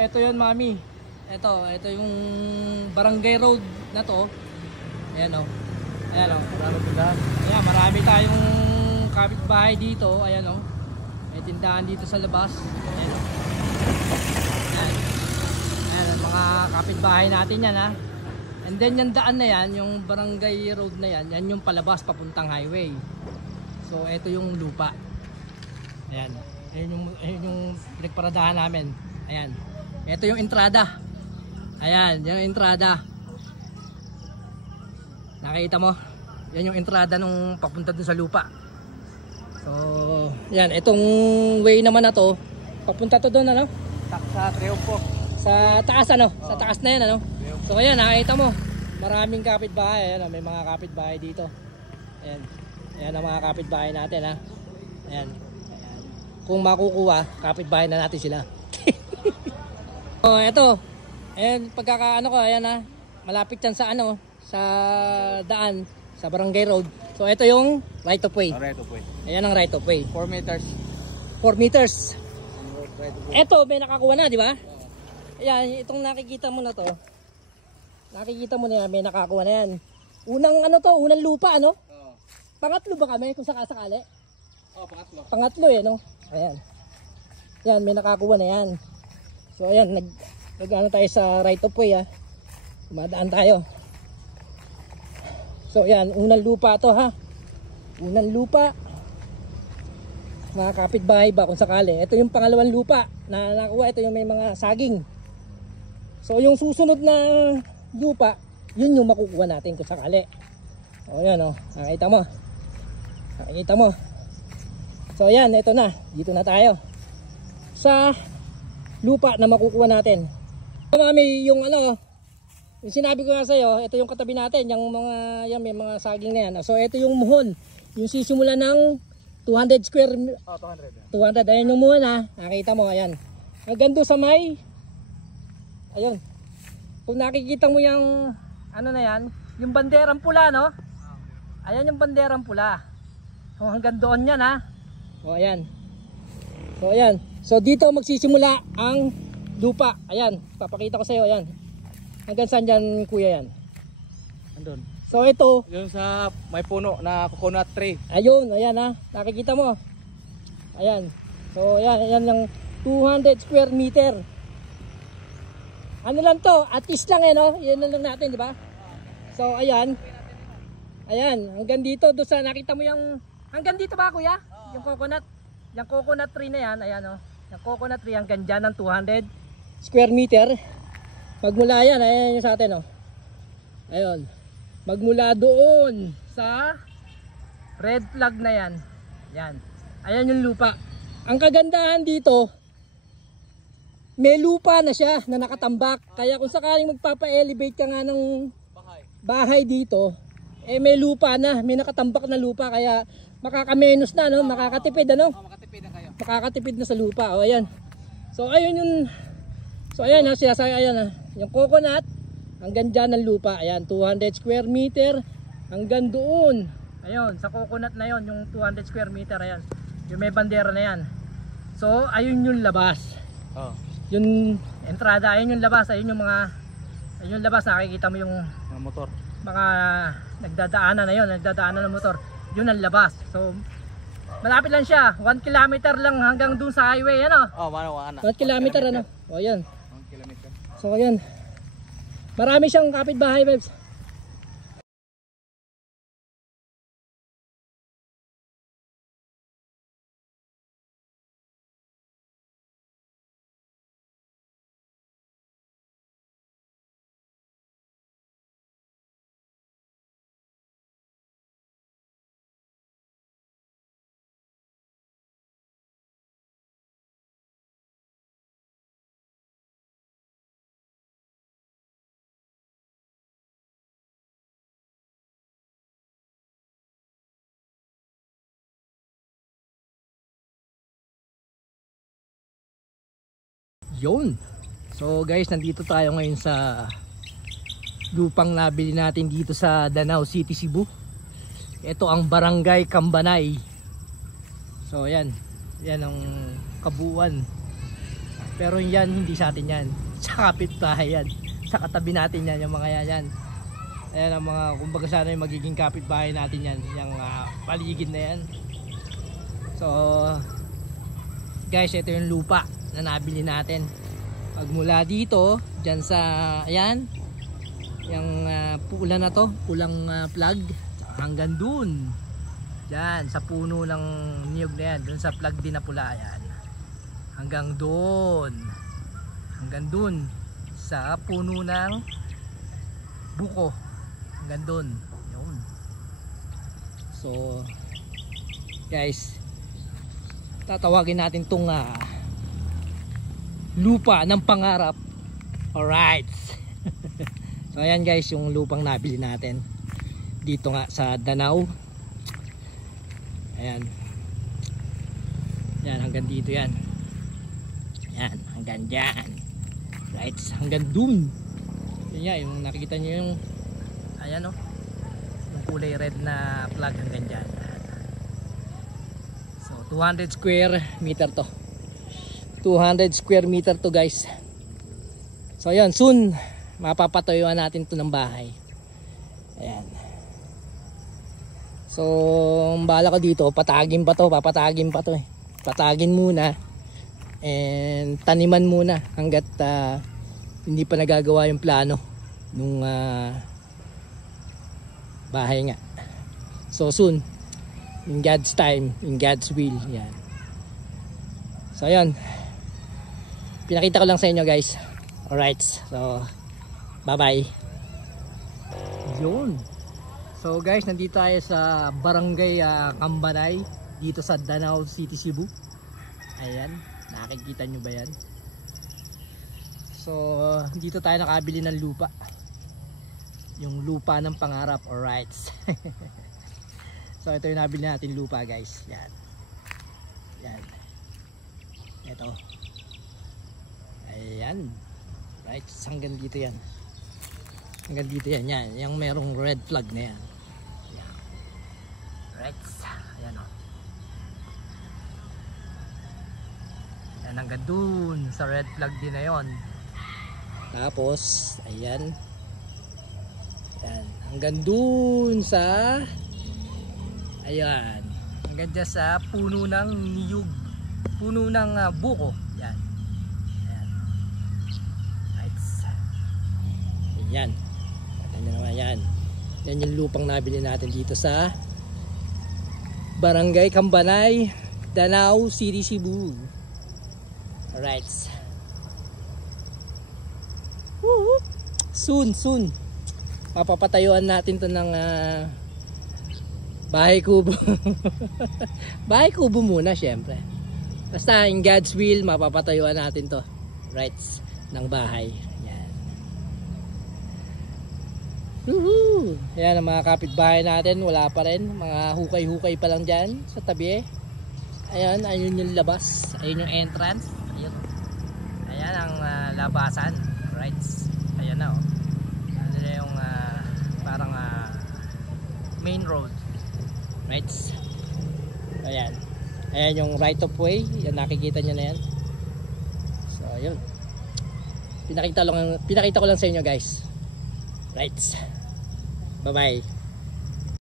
ito yun, mami. Ito yung barangay road na to. Ayan o. Ayan o. Ayan, marami tayong kapitbahay dito. Ayan o. May tindahan dito sa labas. Ayan o. Ayan. Ayan, mga kapitbahay natin yan ha. And then yung daan na yan, yung barangay road na yan, yan yung palabas papuntang highway. So ito yung lupa. Ayan. Ayan yung pinagparadahan namin. Ayan. Ito yung entrada. Ayan, yan yung entrada. Nakita mo? Yan yung entrada nung papunta dun sa lupa. So, yan, itong way naman na to, papunta to doon ano? Sa Triumpo. Sa taas ano? Sa taas na yan ano? So ayan, nakita mo, maraming kapitbahay. Ayan, may mga kapitbahay dito. Ayan. Ayan ang mga kapitbahay natin ha. Ayan. Ayan. Kung makukuha, kapitbahay na natin sila. So eto. Ayan, pagkakaano ko, ayan ha. Malapit yan sa ano, sa daan, sa barangay road. So ito yung right of way. Right of way. Ayan ang right of way. 4 meters. 4 meters. Eto, may nakakuha na, di ba? Ayan, itong nakikita mo na to. Nakikita mo na yan, may nakakuha na yan. Unang ano to, unang lupa ano? Oo. Pangatlo ba kami kung sakasakali? Oo, pangatlo. Pangatlo eh, no? Ayan. Yan, may nakakuha na yan. So ayan, nag-ano tayo sa right of way ha. Dumadaan tayo. So ayan, unang lupa to ha. Unang lupa. Mga kapitbahay ba kung sakali. Ito yung pangalawang lupa na nakuha. Ito yung may mga saging. So yung susunod na lupa, yun yung makukuha natin kung sakali. O yan o, nakita mo. Nakita mo. So yan, ito na. Dito na tayo sa lupa na makukuha natin. Mami, yung ano, yung sinabi ko nga sa'yo, ito yung katabi natin, yung mga, yan, may mga saging na yan. So ito yung muhon, yung sisimula ng 200 square, 200, ayan yung muhon ha, nakita mo, ayan. Hanggang doon sa may, ayun, kung nakikita mo yung, ano na yan, yung banderang pula no, ayan yung banderang pula. So hanggang doon yan ha, o ayan. So ayan, so dito magsisimula ang lupa. Ayan, papakita ko sa iyo, ayan. Hanggang saan dyan, kuya, yan? Andun. So ito, Yung sa may puno na coconut tree. ayun, ayan ha. Nakikita mo. Ayan. So ayan, ayan yung 200 square meter. Ano lang to, at least lang eh, no? Yan lang natin, di ba? So ayan. Ayan, hanggang dito, doon sa nakita mo yung, hanggang dito ba, kuya? Yung coconut. Yung coconut tree na yan, ayan o. Yung coconut tree hanggang dyan ng 200 square meter. Magmula yan, ayan yung sa atin o. Ayun. Magmula doon sa red flag na yan. Yan. Ayan yung lupa. Ang kagandahan dito, may lupa na siya na nakatambak. Kaya kung sakaling magpapa-elevate ka nga ng bahay dito, eh may lupa na, may nakatambak na lupa. Kaya makakamenos na, no? Makakatipid, ano? Makatipid na kayo. Makakatipid na sa lupa. O, ayan. So, ayun yung, so, ayan, ha, sinasabi, ayan, ha. Yung coconut, hanggang dyan ang lupa. Ayan, 200 square meter, hanggang doon. Ayun, sa coconut na yon yung 200 square meter, ayan. Yung may bandera na yan. So, ayun yung labas. Oh. Yung entrada, ayun yung labas. Ayun yung mga, ayun yung labas, nakikita mo yung Mga motor. mga nagdadaanan na yon, nagdadaanan ng motor. Yun ang labas. So, malapit lang siya. 1 kilometer lang hanggang dun sa highway, ano? Oh, mano, 1 kilometer, ano? O, yan. 1 kilometer. So, yan. Marami siyang kapitbahay, Bebs. Yun. So guys, nandito tayo ngayon sa lupang nabili natin dito sa Danao City, Cebu. Ito ang Barangay Cambanay. So yan. Yan ang kabuuan. Pero yan, hindi sa atin yan. Sa kapitbahay yan. Sa katabi natin yan, yung mga yan. Ayan ang mga, kumbaga sana yung magiging kapitbahay natin yan. Yung paligid na yan. So, guys, ito yung lupa na nabili natin. Pag mula dito, dyan sa, ayan, yung pula na to, pulang plug, hanggang dun. Dyan, sa puno ng niyog na yan, dun sa plug din na pula, ayan. Hanggang dun. Hanggang dun. Sa puno ng buko. Hanggang dun. Yun. So, guys, tatawagin natin tong lupa ng pangarap. Alright. So ayan guys, yung lupang nabili natin dito nga sa Danau. Ayan. Yan, hanggang dito yan. Yan, hanggang dyan. Right, hanggang dun. Yan nga, yung nakikita nyo yung ayan o, yung kulay red na plug hanggang dyan. 200 square meter to. 200 square meter to guys. So ayan, soon mapapatuyuan natin to ng bahay. Ayan. So bala ko dito, patagin pa to, papatagin pa to eh. Patagin muna and taniman muna hanggat hindi pa nagagawa yung plano nung bahay nga. So soon, in God's time, in God's will. Yan. So ayan, pinakita ko lang sa inyo guys. Alright, so bye bye. Yun. So guys, nandito tayo sa Barangay Cambanay, dito sa Danau City, Cebu. Ayan, nakikita nyo ba yan? So dito tayo nakabili ng lupa, yung lupa ng pangarap. Alright. So ito yung nabili natin lupa guys. Yan. Yan. Ito. Ayan. Right. Hanggang dito yan. Hanggang dito yan. Yan. Yung merong red flag na yan. Yan. Right. Ayan o. Yan, hanggang dun sa red flag din na yon. Tapos ayan. Yan. Hanggang dun sa, ayan, hanggang dyan sa puno ng niyog, puno ng buko. Yan. Ayan. Right. Yan. Ayan naman yan. Yan yung lupang nabili natin dito sa Barangay Cambanay, Danau City, Cebu. Alright. Soon, soon mapapatayuan natin to ng bahay kubo. Bahay kubo muna syempre. Basta in God's will mapapatayuan natin to. Rights ng bahay. Yan. Woohoo! Yan ang mga kapitbahay natin. Wala pa rin. Mga hukay-hukay pa lang dyan sa tabi. Ayan, ayun yung labas. Ayun yung entrance. Ayun. Ayan ang labasan. Rights. Ayan na oh. Ano na yung parang main road. Right. Ayan. Ayan yung right of way. Yan, nakikita nyo na yan. So yun. Pinakita ko lang sa inyo guys. Right. Bye bye.